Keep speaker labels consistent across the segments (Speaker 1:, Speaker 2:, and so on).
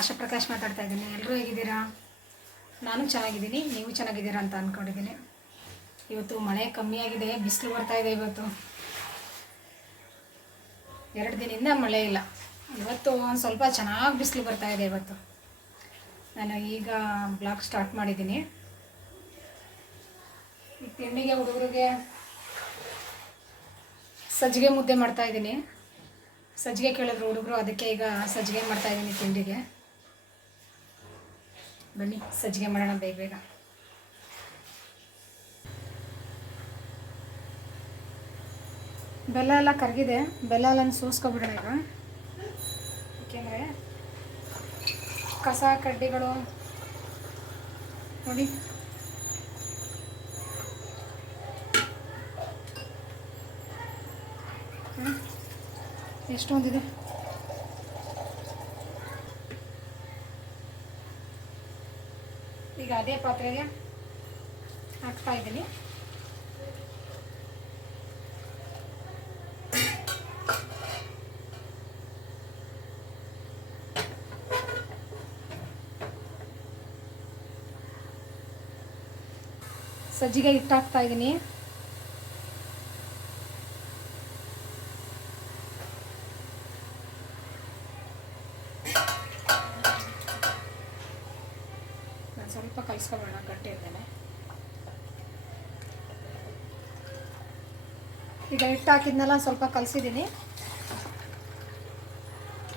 Speaker 1: ಆಶಾ ಪ್ರಕಾಶ್ ಮಾತಾಡ್ತಾ ಇದ್ದೀನಿ. ಎಲ್ಲರೂ ಹೇಗಿದ್ದೀರಾ? ನಾನು ಚೆನ್ನಾಗಿದ್ದೀನಿ. ನೀವು ಚೆನ್ನಾಗಿದ್ದೀರಾ ಅಂತ ಅಂದ್ಕೊಂಡಿದ್ದೀನಿ ಇವತ್ತು ಮಳೆ ಕಮ್ಮಿಯಾಗಿದೆ ಬಿಸಿಲು ಬರ್ತಾ ಇದೆ ಇವತ್ತು. ಎರಡು ದಿನದಿಂದ ಮಳೆ ಇಲ್ಲ. ಇವತ್ತು ಒಂದು ಸ್ವಲ್ಪ ಚೆನ್ನಾಗಿ ಬಿಸಿಲು ಬರ್ತಾ ಇದೆ ಇವತ್ತು. ನಾನು ಈಗ ಬ್ಲಾಗ್ ಸ್ಟಾರ್ಟ್ ಮಾಡಿದ್ದೀನಿ. ಈ ತಿಂಡಿಗೆ ಹುಡುಗರಿಗೆ ಸಜ್ಜಿಗೆ ಮುದ್ದೆ ಮಾಡ್ತಾ ಇದ್ದೀನಿ. ಸಜ್ಜಿಗೆ ಕೇಳಿದ್ರು ಹುಡುಗರು, ಅದಕ್ಕೆ ಈಗ ಸಜ್ಜಿಗೆ ಮಾಡ್ತಾ ಇದ್ದೀನಿ ತಿಂಡಿಗೆ. ಬನ್ನಿ, ಸಜ್ಜಿಗೆ ಮಾಡೋಣ ಬೇಗ ಬೇಗ. ಬೆಲ್ಲ ಎಲ್ಲ ಕರಗಿದೆ, ಬೆಲ್ಲ ಎಲ್ಲ ಸೋಸ್ಕೊಬಿಡೋಣ ಈಗ. ಯಾಕೆಂದರೆ ಕಸ, ಕಡ್ಡಿಗಳು, ನೋಡಿ. ಎಷ್ಟೊಂದಿದೆ? ಅದೇ ಪಾತ್ರೆಗೆ ಹಾಕ್ತಾ ಇದ್ದೀನಿ. ಸಜ್ಜಿಗೆ ಹಿಟ್ಟು ಹಾಕ್ತಾ ಇದ್ದೀನಿ. ನಾನು ಸ್ವಲ್ಪ ಕಲಿಸ್ಕೊಬೋಣ ಗಟ್ಟಿ ಇದ್ದೇನೆ ಈಗ ಹಿಟ್ಟು ಹಾಕಿದ್ನೆಲ್ಲ, ಸ್ವಲ್ಪ ಕಲಿಸಿದ್ದೀನಿ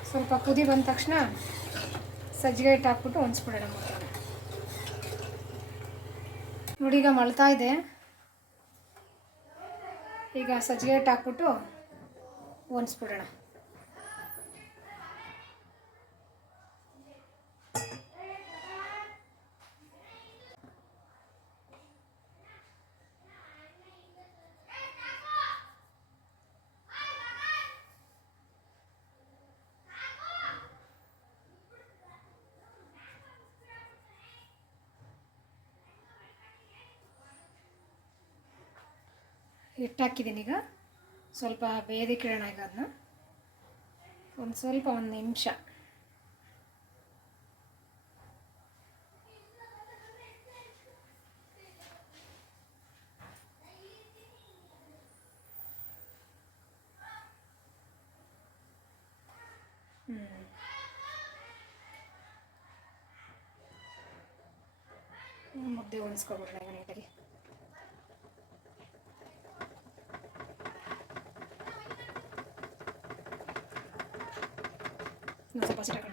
Speaker 1: ಸ್ವಲ್ಪ ಕುದಿ ಬಂದ ತಕ್ಷಣ ಸಜ್ಜಿಗೆ ಹಿಟ್ಟು ಹಾಕ್ಬಿಟ್ಟು ಮತ್ತೆ ನೋಡಿ, ಈಗ ಮಳ್ತಾ ಇದೆ. ಈಗ ಸಜ್ಜಿಗೆ ಹಿಟ್ಟು ಹಾಕ್ಬಿಟ್ಟು ಹೊಂಚ್ಬಿಡೋಣ ಹಿಟ್ಟು ಹಾಕಿದ್ದೀನಿ ಈಗ. ಸ್ವಲ್ಪ ಬೇಯೋದಕ್ಕೆ ಇಡೋಣ ಈಗ ಅದನ್ನ ಒಂದು ಸ್ವಲ್ಪ ಒಂದು ನಿಮಿಷ. ಮುದ್ದೆ ಒಣಸ್ಕೊಬಿಡೋಣ ಈಗ ನೀಟಾಗಿ. ಇನ್ನೊಂದು ಸ್ವಲ್ಪ ಹಸಿಟ್ಟು ಹಾಕೋಣ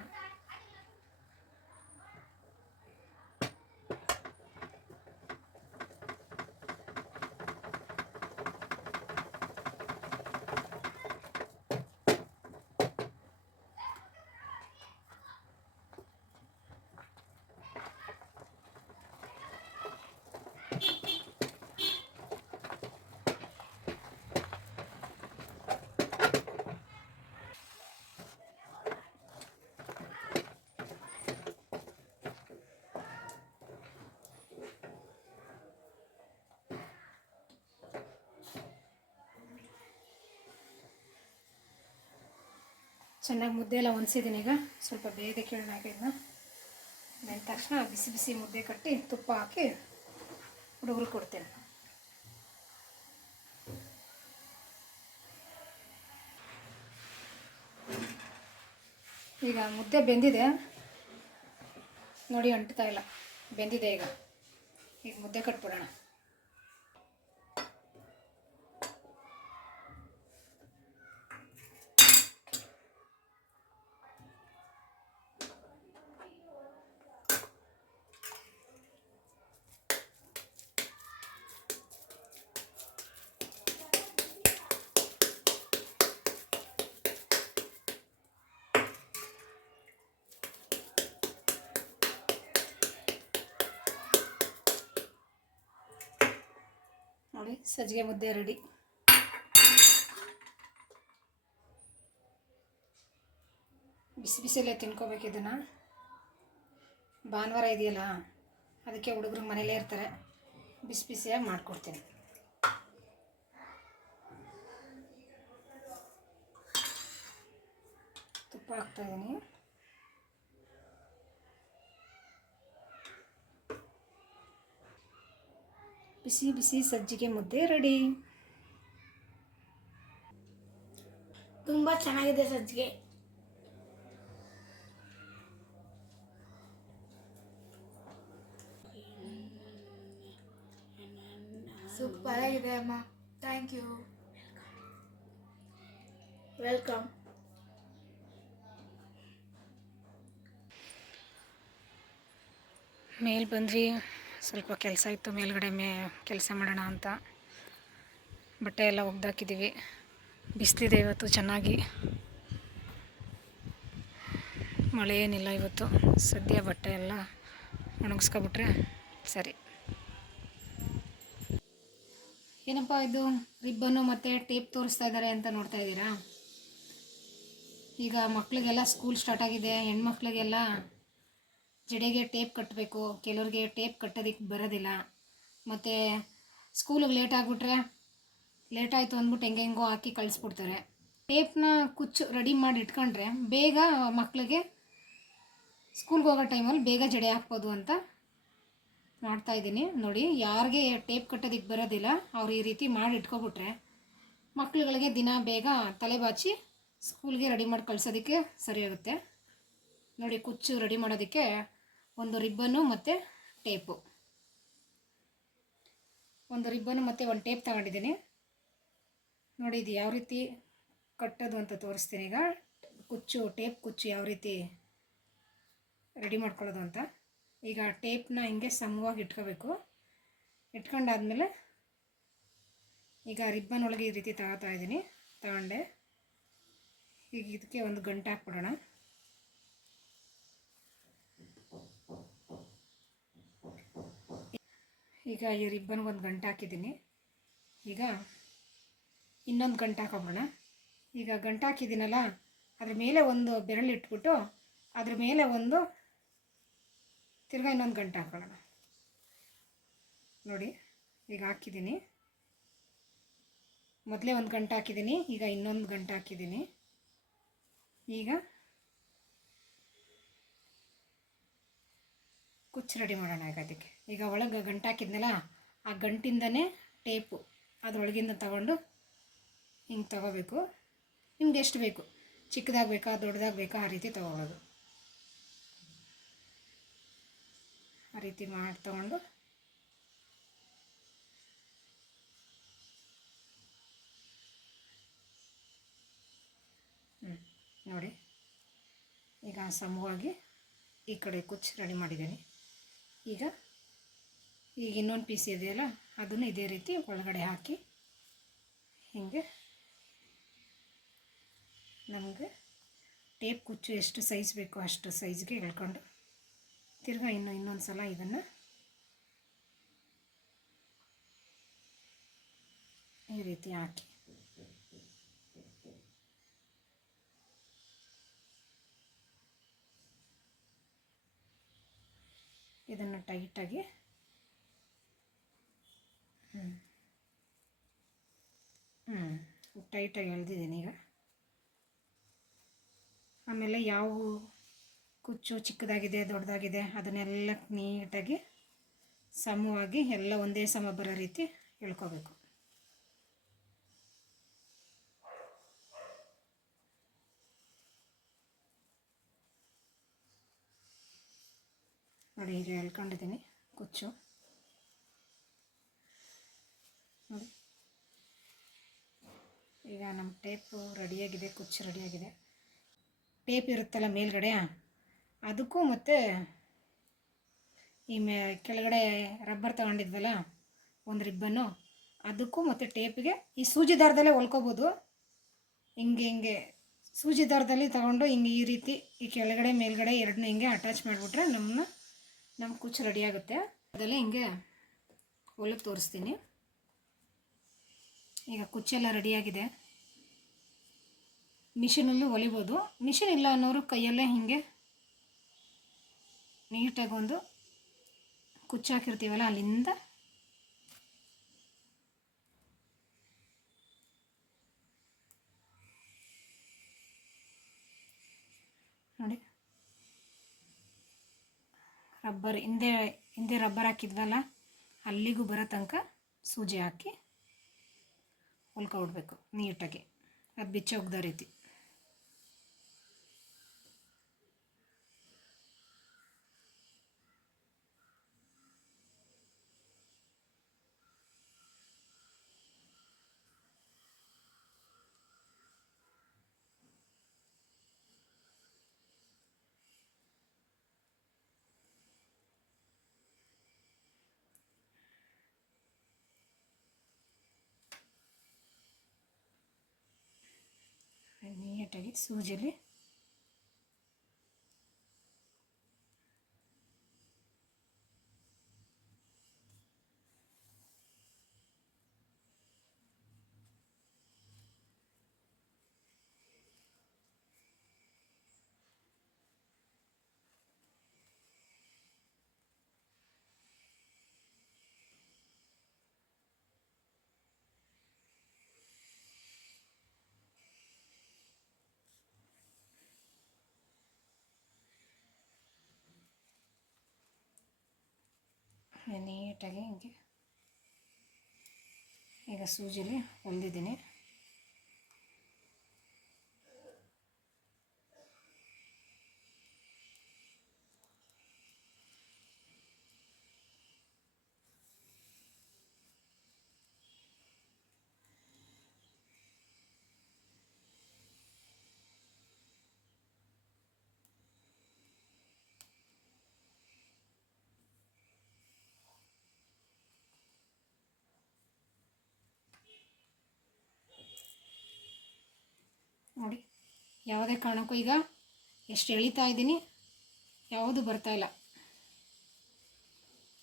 Speaker 1: ಚೆನ್ನಾಗಿ ಮುದ್ದೆ ಎಲ್ಲ ಒಣಸಿದ್ದೀನಿ ಈಗ. ಸ್ವಲ್ಪ ಬೇಗ ಕೇಳೋಣ ಇದನ್ನ. ಬೆಂದ ತಕ್ಷಣ ಬಿಸಿ ಬಿಸಿ ಮುದ್ದೆ ಕಟ್ಟಿ ತುಪ್ಪ ಹಾಕಿ ಹುಡುಗರು ಕೊಡ್ತೇನೆ. ಈಗ ಮುದ್ದೆ ಬೆಂದಿದೆ. ನೋಡಿ ಅಂಟ್ತಾ ಇಲ್ಲ. ಬೆಂದಿದೆ ಈಗ. ಈಗ ಮುದ್ದೆ ಕಟ್ಬಿಡೋಣ. ನೋಡಿ, ಸಜ್ಜಿಗೆ ಮುದ್ದೆ ರೆಡಿ ಬಿಸಿ ಬಿಸಿಲೇ ತಿನ್ಕೋಬೇಕು ಇದನ್ನು. ಭಾನುವಾರ ಇದೆಯಲ್ಲ, ಅದಕ್ಕೆ ಹುಡುಗರು ಮನೇಲೇ ಇರ್ತಾರೆ. ಬಿಸಿ ಬಿಸಿಯಾಗಿ ಮಾಡಿಕೊಡ್ತೀನಿ. ತುಪ್ಪ ಹಾಕ್ತಾಯಿದ್ದೀನಿ ಬಿಸಿ ಬಿಸಿ ಸಜ್ಜಿಗೆ ಮುದ್ದೆ ರೆಡಿ
Speaker 2: ತುಂಬ ಚೆನ್ನಾಗಿದೆ ಸಜ್ಜಿಗೆ ಸೂಪರ್ ಆಗಿದೆ ಅಮ್ಮ ಥ್ಯಾಂಕ್ ಯು ವೆಲ್ಕಮ್
Speaker 1: ಮೇಲೆ ಬಂದ್ರಿ ಸ್ವಲ್ಪ ಕೆಲಸ ಇತ್ತು, ಮೇಲ್ಗಡೆ ಮೇ ಕೆಲಸ ಮಾಡೋಣ ಅಂತ. ಬಟ್ಟೆ ಎಲ್ಲ ಒಗ್ದಾಕಿದ್ದೀವಿ. ಬಿಸಿಲಿದೆ ಇವತ್ತು, ಚೆನ್ನಾಗಿ. ಮಳೆ ಏನಿಲ್ಲ ಇವತ್ತು. ಸದ್ಯ ಬಟ್ಟೆ ಎಲ್ಲ ಒಣಗಿಸ್ಕೊಬಿಟ್ರೆ ಸರಿ. ಏನಪ್ಪ ಇದು? ರಿಬ್ಬನ್ನು ಮತ್ತು ಟೇಪ್ ತೋರಿಸ್ತಾ ಇದ್ದಾರೆ ಅಂತ ನೋಡ್ತಾ ಇದ್ದೀರಾ? ಈಗ ಮಕ್ಕಳಿಗೆಲ್ಲ ಸ್ಕೂಲ್ ಸ್ಟಾರ್ಟ್ ಆಗಿದೆ, ಹೆಣ್ಮಕ್ಳಿಗೆಲ್ಲ ಜಡೆಗೆ ಟೇಪ್ ಕಟ್ಟಬೇಕು ಕೆಲವ್ರಿಗೆ ಟೇಪ್ ಕಟ್ಟೋದಕ್ಕೆ ಬರೋದಿಲ್ಲ. ಮತ್ತು ಸ್ಕೂಲಿಗೆ ಲೇಟ್ ಆಗಿಬಿಟ್ರೆ ಲೇಟ್ ಆಯಿತು ಅಂದ್ಬಿಟ್ಟು ಹೆಂಗೆ ಹೆಂಗೋ ಹಾಕಿ ಕಳಿಸ್ಬಿಡ್ತಾರೆ. ಟೇಪ್ನ ಕುಚ್ಚು ರೆಡಿ ಮಾಡಿ ಇಟ್ಕೊಂಡ್ರೆ ಬೇಗ ಮಕ್ಕಳಿಗೆ ಸ್ಕೂಲ್ಗೆ ಹೋಗೋ ಟೈಮಲ್ಲಿ ಬೇಗ ಜಡೆ ಹಾಕ್ಬೋದು ಅಂತ ಮಾಡ್ತಾ ಇದ್ದೀನಿ. ನೋಡಿ, ಯಾರಿಗೆ ಟೇಪ್ ಕಟ್ಟೋದಕ್ಕೆ ಬರೋದಿಲ್ಲ, ಅವ್ರು ಈ ರೀತಿ ಮಾಡಿ ಇಟ್ಕೊಬಿಟ್ರೆ ಮಕ್ಕಳುಗಳಿಗೆ ದಿನ ಬೇಗ ತಲೆ ಬಾಚಿ ಸ್ಕೂಲ್ಗೆ ರೆಡಿ ಮಾಡಿ ಕಳಿಸೋದಕ್ಕೆ ಸರಿಯಾಗುತ್ತೆ ನೋಡಿ, ಕುಚ್ಚು ರೆಡಿ ಮಾಡೋದಕ್ಕೆ ಒಂದು ರಿಬ್ಬನ್ನು ಮತ್ತು ಟೇಪು ಒಂದು ರಿಬ್ಬನ್ನು ಮತ್ತು ಒಂದು ಟೇಪ್ ತಗೊಂಡಿದ್ದೀನಿ. ನೋಡಿ ಇದು ಯಾವ ರೀತಿ ಕಟ್ಟೋದು ಅಂತ ತೋರಿಸ್ತೀನಿ ಈಗ. ಕುಚ್ಚು ಟೇಪ್ ಕುಚ್ಚು ಯಾವ ರೀತಿ ರೆಡಿ ಮಾಡ್ಕೊಳ್ಳೋದು ಅಂತ. ಈಗ ಟೇಪ್ನ ಹಿಂಗೆ ಸಮವಾಗಿ ಇಟ್ಕೋಬೇಕು. ಇಟ್ಕೊಂಡಾದ್ಮೇಲೆ ಈಗ ರಿಬ್ಬನ್ ಒಳಗೆ ಈ ರೀತಿ ತಗೋತಾ ಇದ್ದೀನಿ. ತಗೊಂಡೆ. ಈಗ ಇದಕ್ಕೆ ಒಂದು ಗಂಟೆ ಹಾಕ್ಬಿಡೋಣ. ಈಗ ಈ ರಿಬ್ಬನ್ಗೆ ಒಂದು ಗಂಟೆ ಹಾಕಿದ್ದೀನಿ. ಈಗ ಇನ್ನೊಂದು ಗಂಟೆ ಹಾಕೋಬೋಣ. ಈಗ ಗಂಟೆ ಹಾಕಿದ್ದೀನಲ್ಲ, ಅದ್ರ ಮೇಲೆ ಒಂದು ಬೆರಳು ಇಟ್ಬಿಟ್ಟು ಅದ್ರ ಮೇಲೆ ಒಂದು ತಿರ್ಗಾ ಇನ್ನೊಂದು ಗಂಟೆ ಹಾಕೊಳ್ಳೋಣ. ನೋಡಿ, ಈಗ ಹಾಕಿದ್ದೀನಿ. ಮೊದಲೇ ಒಂದು ಗಂಟೆ ಹಾಕಿದ್ದೀನಿ, ಈಗ ಇನ್ನೊಂದು ಗಂಟೆ ಹಾಕಿದ್ದೀನಿ. ಈಗ ಕುಚ್ಚು ರೆಡಿ ಮಾಡೋಣ ಈಗ ಅದಕ್ಕೆ. ಈಗ ಒಳಗೆ ಗಂಟಾಕಿದ್ನಲ್ಲ ಆ ಗಂಟಿಂದನೇ ಟೇಪು ಅದರೊಳಗಿಂದ ತಗೊಂಡು ಹಿಂಗೆ ತಗೋಬೇಕು. ನಿಮ್ಗೆ ಎಷ್ಟು ಬೇಕು? ಚಿಕ್ಕದಾಗಬೇಕಾ ಬೇಕಾ ದೊಡ್ಡದಾಗ ಬೇಕಾ ಆ ರೀತಿ ತಗೋಬೋದು. ಆ ರೀತಿ ಮಾಡಿ ತಗೊಂಡು ನೋಡಿ. ಈಗ ಸಮವಾಗಿ ಈ ಕಡೆ ಕುಚ್ಚು ರೆಡಿ ಮಾಡಿದ್ದೀನಿ. ಈಗ ಈಗ ಇನ್ನೊಂದು ಪೀಸ್ ಇದೆಯಲ್ಲ, ಅದನ್ನು ಇದೇ ರೀತಿ ಒಳಗಡೆ ಹಾಕಿ, ಹಿಂಗೆ. ನಮಗೆ ಟೇಪ್ ಕುಚ್ಚು ಎಷ್ಟು ಸೈಜ್ ಬೇಕು ಅಷ್ಟು ಸೈಜ್ಗೆ ಹೇಳ್ಕೊಂಡು ತಿರ್ಗಾ ಇನ್ನು ಇನ್ನೊಂದು ಸಲ ಇದನ್ನು ಈ ರೀತಿ ಹಾಕಿ. ಇದನ್ನು ಟೈಟಾಗಿ ಹ್ಞೂ ಹ್ಞೂ ಟೈಟಾಗಿ ಎಳೆದಿದ್ದೀನಿ ಈಗ. ಆಮೇಲೆ ಯಾವ ಕುಚ್ಚು ಚಿಕ್ಕದಾಗಿದೆ, ದೊಡ್ಡದಾಗಿದೆ, ಅದನ್ನೆಲ್ಲ ನೀಟಾಗಿ ಸಮವಾಗಿ ಎಲ್ಲ ಒಂದೇ ಸಮ ಬರೋ ರೀತಿ ಎಳ್ಕೋಬೇಕು. ನೋಡಿ, ಈಗ ಹೇಳ್ಕೊಂಡಿದ್ದೀನಿ ಕುಚ್ಚು ನೋಡಿ ಈಗ ನಮ್ಮ ಟೇಪು ರೆಡಿಯಾಗಿದೆ ಕುಚ್ಚು ರೆಡಿಯಾಗಿದೆ. ಟೇಪ್ ಇರುತ್ತಲ್ಲ ಮೇಲ್ಗಡೆ? ಅದಕ್ಕೂ ಮತ್ತು ಈ ಮೇ, ಕೆಳಗಡೆ ರಬ್ಬರ್ ತಗೊಂಡಿದ್ವಲ್ಲ, ಒಂದು ರಿಬ್ಬನ್ನು, ಅದಕ್ಕೂ ಮತ್ತು ಟೇಪಿಗೆ ಈ ಸೂಜಿ ದಾರದಲ್ಲೇ ಹೊಲ್ಕೋಬೋದು. ಹಿಂಗೆ ಹಿಂಗೆ ಸೂಜಿ ದಾರದಲ್ಲಿ ತಗೊಂಡು ಹಿಂಗೆ ಈ ರೀತಿ ಈ ಕೆಳಗಡೆ, ಮೇಲ್ಗಡೆ ಎರಡನ್ನೂ ಹಿಂಗೆ ಅಟ್ಯಾಚ್ ಮಾಡಿಬಿಟ್ರೆ ನಮ್ಮನ್ನ, ನಮ್ಮ ಕುಚ್ಚು ರೆಡಿಯಾಗುತ್ತೆ. ಅದಲ್ಲೇ ಹಿಂಗೆ ಹೊಲಕ್ಕೆ ತೋರಿಸ್ತೀನಿ. ಈಗ ಕುಚ್ಚೆಲ್ಲ ರೆಡಿಯಾಗಿದೆ. ಮಿಷಿನಲ್ಲೂ ಹೊಲಿಬೋದು. ಮಿಷಿನ್ ಇಲ್ಲ ಅನ್ನೋರು ಕೈಯಲ್ಲೇ ಹಿಂಗೆ ನೀಟಾಗಿ ಒಂದು ಕುಚ್ಚಾಕಿರ್ತೀವಲ್ಲ ಅಲ್ಲಿಂದ? ನೋಡಿ. ರಬ್ಬರ್ ಹಿಂದೆ ಹಿಂದೆ ರಬ್ಬರ್ ಹಾಕಿದ್ವಲ್ಲ, ಅಲ್ಲಿಗೂ ಬರೋ ತನಕ ಸೂಜಿ ಹಾಕಿ ಹೊಲ್ಕೊಡ್ಬೇಕು ನೀಟಾಗಿ. ಅದು ಬಿಚ್ಚೋಗ್ದ ರೀತಿ. ನೀಟಾಗಿ ಸೂಜಿಲಿ ನೀಟಾಗಿ ಹಿಂಗೆ ಈಗ ಸೂಜಿಲಿ ಹೊಲ್ದಿದ್ದೀನಿ ನೋಡಿ ಯಾವುದೇ ಕಾರಣಕ್ಕೂ ಈಗ ಎಷ್ಟು ಎಳಿತಾ ಇದ್ದೀನಿ, ಯಾವುದು ಬರ್ತಾ ಇಲ್ಲ.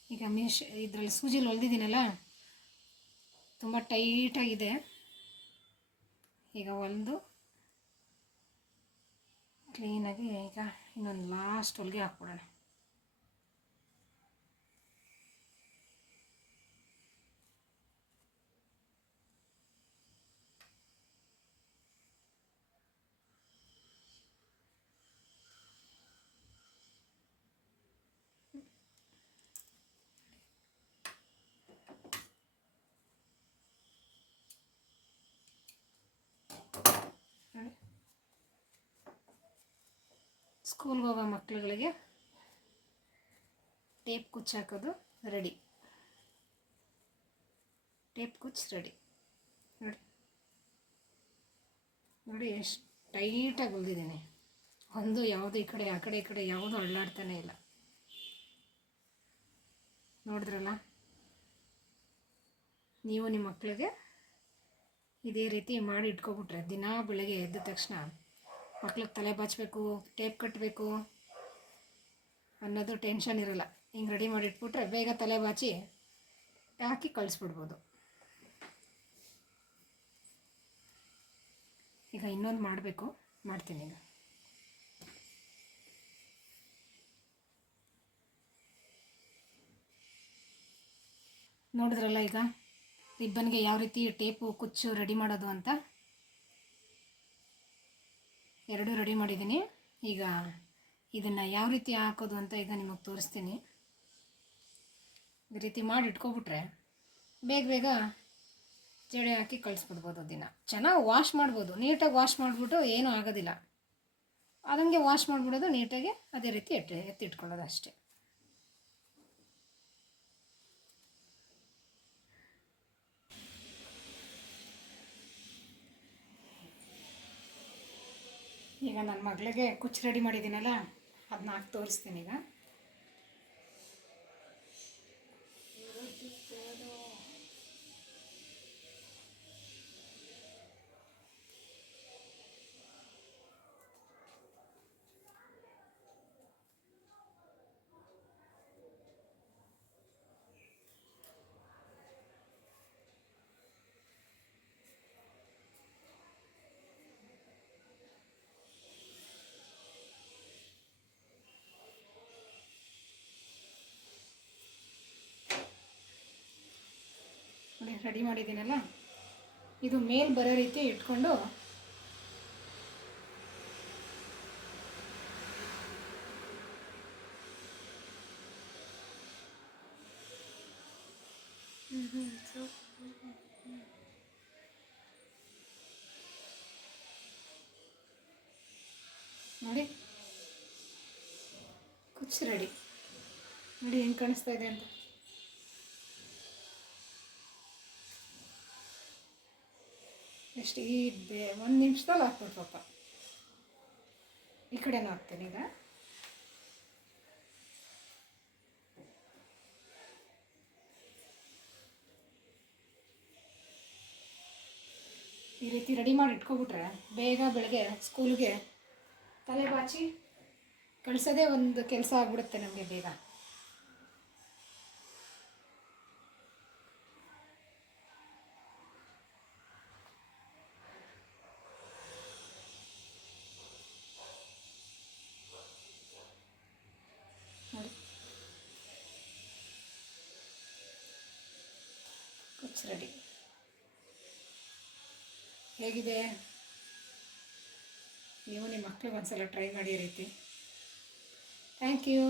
Speaker 1: ಈಗ ಮೀಶ್, ಇದರಲ್ಲಿ ಸೂಜಿಲಿ ಹೊಲ್ದಿದ್ದೀನಲ್ಲ, ತುಂಬ ಟೈಟಾಗಿದೆ ಈಗ ಒಂದು ಕ್ಲೀನಾಗಿ ಈಗ ಇನ್ನೊಂದು ಲಾಸ್ಟ್ ಹೊಲಿಗೆ ಹಾಕ್ಬಿಡೋಣ. ಸ್ಕೂಲ್ಗೆ ಹೋಗೋ ಮಕ್ಕಳುಗಳಿಗೆ ಟೇಪ್ ಕುಚ್ಚು ಹಾಕೋದು ರೆಡಿ. ಟೇಪ್ ಕುಚ್ಚು ರೆಡಿ. ನೋಡಿ. ನೋಡಿ, ಎಷ್ಟು ಟೈಟಾಗಿ ಹೊಲ್ದಿದ್ದೀನಿ ಒಂದು ಯಾವುದು ಈ ಕಡೆ, ಆ ಕಡೆ, ಈ ಕಡೆ ಯಾವುದು ಅಳ್ಳಾಡ್ತಾನೆ ಇಲ್ಲ. ನೋಡಿದ್ರಲ್ಲ? ನೀವು ನಿಮ್ಮ ಮಕ್ಕಳಿಗೆ ಇದೇ ರೀತಿ ಮಾಡಿ ಇಟ್ಕೊಬಿಟ್ರೆ ದಿನಾ ಬೆಳಗ್ಗೆ ಎದ್ದ ತಕ್ಷಣ ಮಕ್ಳಿಗೆ ತಲೆ ಬಾಚಬೇಕು ಟೇಪ್ ಕಟ್ಟಬೇಕು ಅನ್ನೋದು ಟೆನ್ಷನ್ ಇರಲ್ಲ. ಹಿಂಗೆ ರೆಡಿ ಮಾಡಿಟ್ಬಿಟ್ರೆ ಬೇಗ ತಲೆ ಬಾಚಿ ಹಾಕಿ ಕಳಿಸ್ಬಿಡ್ಬೋದು. ಈಗ ಇನ್ನೊಂದು ಮಾಡಬೇಕು, ಮಾಡ್ತೀನಿ ಈಗ. ನೋಡಿದ್ರಲ್ಲ ಈಗ? ರಿಬ್ಬನ್ಗೆ ಯಾವ ರೀತಿ ಟೇಪು ಕುಚ್ಚು ರೆಡಿ ಮಾಡೋದು ಅಂತ? ಎರಡೂ ರೆಡಿ ಮಾಡಿದ್ದೀನಿ. ಈಗ ಇದನ್ನು ಯಾವ ರೀತಿ ಹಾಕೋದು ಅಂತ ಈಗ ನಿಮಗೆ ತೋರಿಸ್ತೀನಿ. ಈ ರೀತಿ ಮಾಡಿ ಇಟ್ಕೊಬಿಟ್ರೆ ಬೇಗ ಬೇಗ ಜಡೆ ಹಾಕಿ ಕಳಿಸ್ಬಿಡ್ಬೋದು ದಿನ. ಚೆನ್ನಾಗಿ ವಾಶ್ ಮಾಡ್ಬೋದು. ನೀಟಾಗಿ ವಾಶ್ ಮಾಡಿಬಿಟ್ಟು ಏನೂ ಆಗೋದಿಲ್ಲ. ಅದಂಗೆ ವಾಶ್ ಮಾಡಿಬಿಡೋದು ನೀಟಾಗಿ ಅದೇ ರೀತಿ ಎತ್ತಿ ಎತ್ತಿಟ್ಕೊಳ್ಳೋದು ಅಷ್ಟೇ. ಈಗ ನನ್ನ ಮಗಳಿಗೆ ಕುಚ್ಚು ರೆಡಿ ಮಾಡಿದ್ದೀನಲ್ಲ ಅದನ್ನ ಹಾಕಿ ತೋರಿಸ್ತೀನಿ ಈಗ. ರೆಡಿ ಮಾಡಿದ್ದೀನಲ್ಲ? ಇದು ಮೇಲ್ ಬರೋ ರೀತಿ ಇಟ್ಕೊಂಡು ನೋಡಿ. ಕುಚ್ಚು ರೆಡಿ ನೋಡಿ ಹೆಂಗೆ ಕಾಣಿಸ್ತಾ ಇದೆ ಅಂತ. ಎಷ್ಟು ಈ ಒಂದು ನಿಮಿಷದಲ್ಲಿ ಹಾಕ್ಬೋದು ಪಾಪ. ಈ ಕಡೆನೂ ಹಾಕ್ತೀನಿ ಈಗ. ಈ ರೀತಿ ರೆಡಿ ಮಾಡಿ ಇಟ್ಕೊಬಿಟ್ರೆ ಬೇಗ ಬೆಳಗ್ಗೆ ಸ್ಕೂಲ್ಗೆ ತಲೆ ಬಾಚಿ ಕಳಿಸೋದೇ ಒಂದು ಕೆಲಸ ಆಗ್ಬಿಡುತ್ತೆ ನಮಗೆ ಬೇಗ. ಕುಚ್ಚು ರೆಡಿ ಹೇಗಿದೆ? ನೀವು ನಿಮ್ಮ ಮಕ್ಕಳಿಗೆ ಒಂದ್ಸಲ ಟ್ರೈ ಮಾಡಿ ರೀತಿ. Thank you